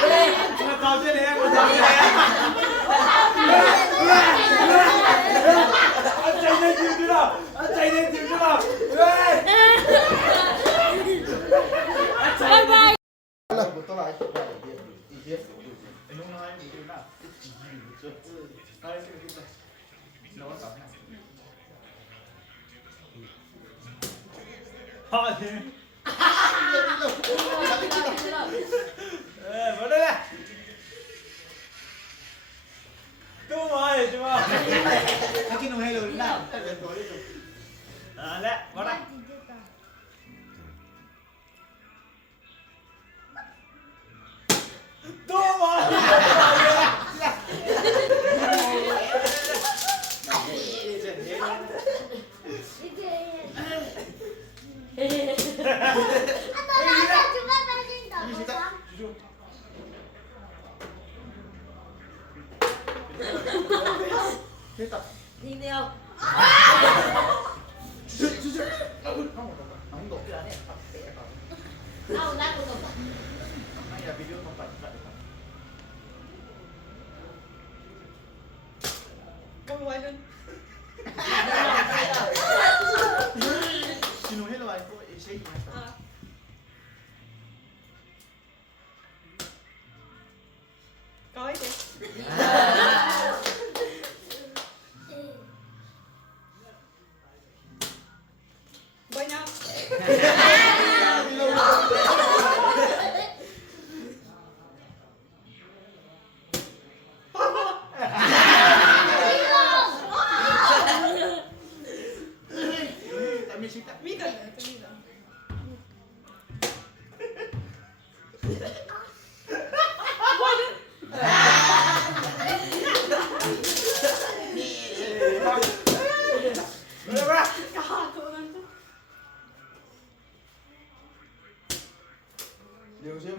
Mà tao chứ này em, mà tao chứ này em. Anh chạy lên tìm chứ nào. Anh chạy lên tìm chứ nào. Bye bye. buto lại. Ý kiến. Anh không nói gì thế nào. Đây, cái nó có sẵn. Họ thì vào đây này. Đúng rồi, đúng rồi. Cái kia nó hay rồi nào. Lẹ, vào đây. Đúng rồi. Đi nào. Nóng độ cái này. Đâu ra của tôi. Này là video không phải vậy. Không quay lên. Xin lỗi hết rồi, cô ấy sẽ gì Coi kìa. Quay nhau. Biết rồi. Điều xem.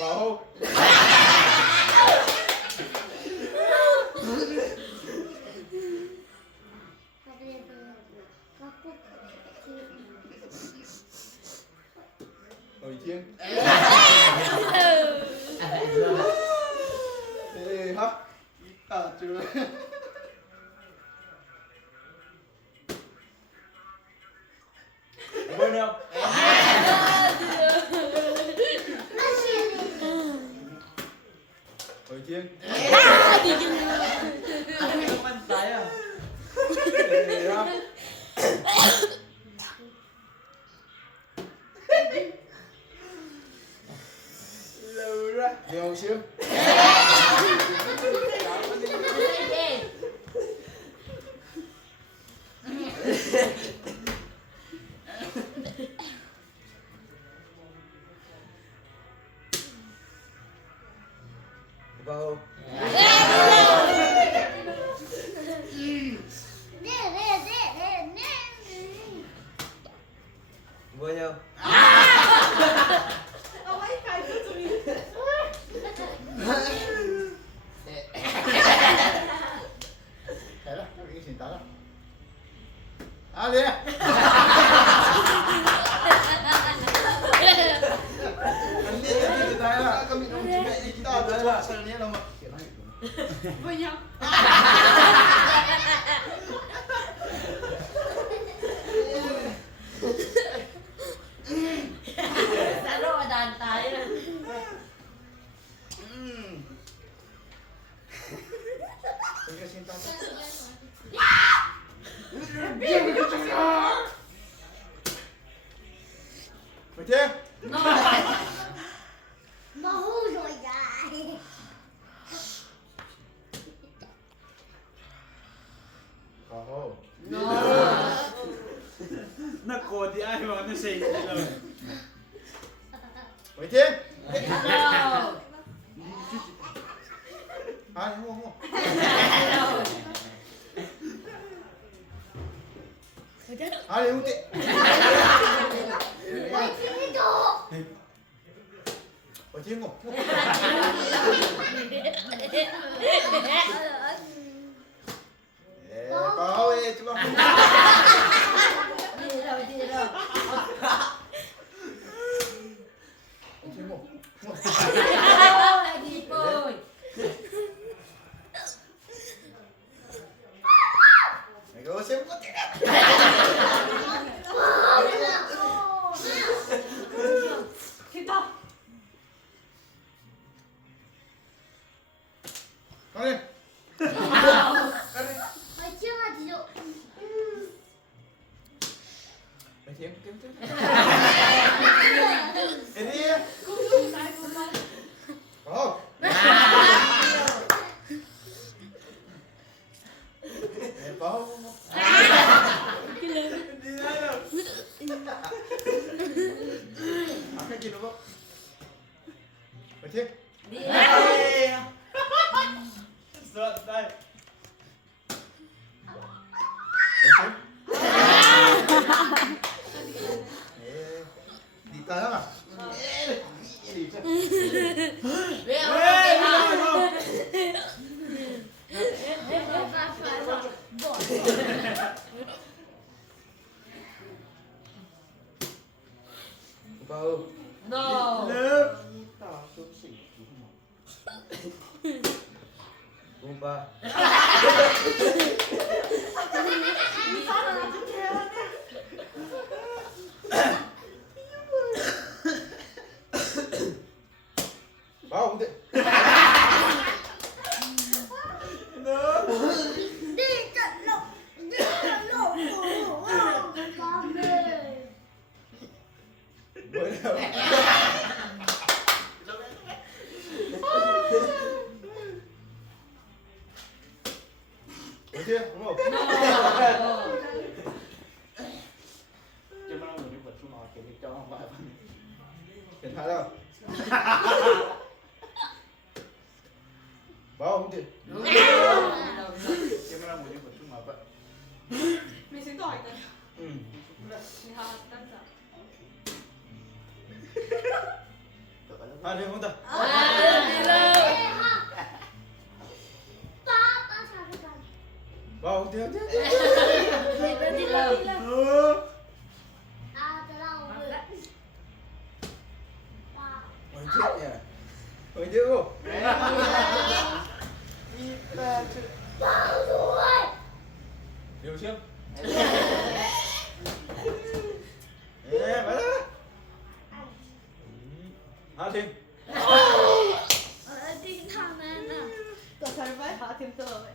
Vào. Rồi chiên. Ê hả? Chưa. Quên không? Rồi chiên. Không ăn trái à? Ê hả? Lâu ra. Điều xem. Vào. Vui không? Ông ấy khai cứ tụi mình. Thế đó, cái gì đó. À đi. Anh đi cái gì đó, có mình không chịu mẹ đi kita đó là sao nhé đâu mà. Với nhau. Sao đâu mà đàn tài rồi. Cái xin ta. Phải chưa? Nó hư rồi dài. Ồ. Nó cồn thì ai mà nó xì rồi. Phải chưa? Hello. À, không. Hello. À, đi uống Ôi chị đồ. Phải chưa ngủ? Có ơi, chú con. Con đi. Con đi. Hồi chưa mà chị dụ. Mày thêm kiếm tiếp. Đi đi. Không. Có. Đi đây đâu. Cái gì nữa không? Mày thêm. Đi. Sợ đây. Mày thêm. Đi tới lắm à? Đi chứ. Về Ê, ông không. Vào. No. Lớp. Cùng ba. Vào không đi. Đi trận lộ. Đi trận lộ. Ba mê. Mới đâu. Được chưa? Đúng không? Chứ mà người đi vượt xuống ngồi kiểu đi cho không phải. Hiện tại đâu? Vào không đi. Chứ mà người đi vượt xuống ngồi vậy. Mình xin tỏi rồi. Ừ. Mình họcตั้งใจ. Hai đứa không ta? Đi lên. Ba sao cái con. Vào không đi. Đi lên. À tao đâu. Ba. Mày chết nhỉ? Mày chết không? Ba rồi. Điều chưa? Ê, phải đó. Hai thêm. Đi thằng này nè. Tao phải phải học thêm tờ vậy.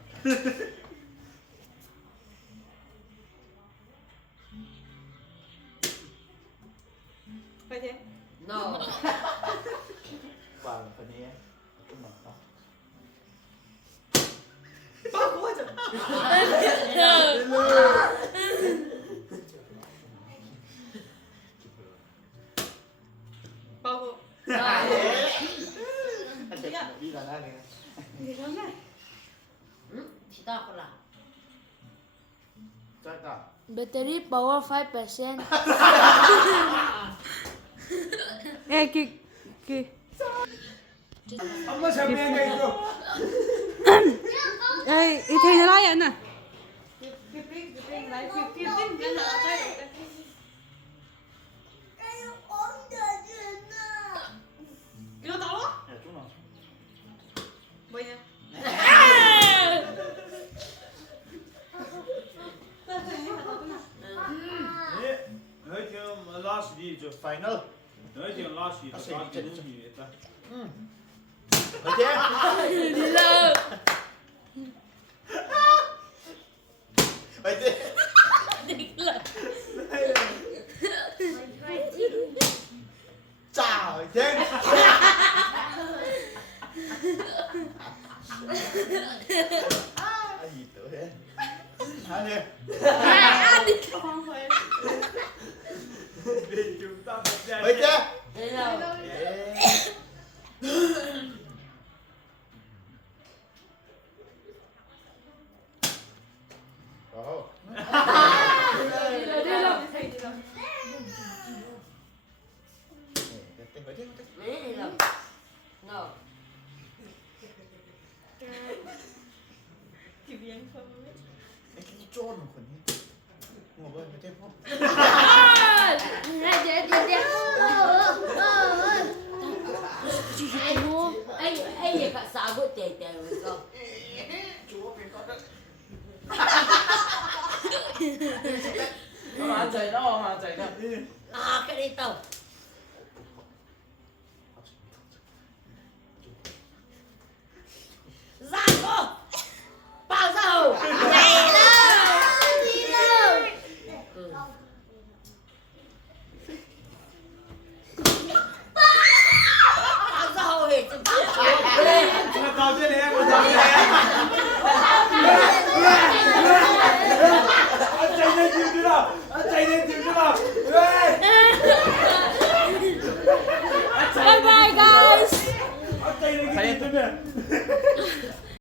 Phải thế. No. Vào phầnนี้cũng mở đó. Ba quá trời. Ba quá. Đi là ra này. Gì đó này. Chị ta có làm. Chắc à? Battery power 5%. Ê kì kì. Ông có xem nghe ngay không? Ê, ý thấy nó lại nè. Cái lại cái cái là cái Em ốm đời gì nè. cái đó đó. Dạ chúng nào. Bây giờ. Đấy, nói tiếng last đi cho final. Nói tiếng last đi cho cái chân gì vậy? Mày chết. Đi lên. Mày chết. Đi lên. Chào mày chết. Ai gì tưởng thế? Hai thêm. Không phải. Đi chúng ta bật ra. Mày chết. Đi lên. Ồ. Đi lên thầy đi lên. Mày chết. Đi lên. No. Chỉ biến không. Cái trôn một phần đi. Ngồi bên mày chết không? Ai gì cả sao có tè tè rồi con. Chúa mình con đất. Mà chạy đó, mà chạy đó. À cái đi tàu. Ra con. Saya nagkikita na.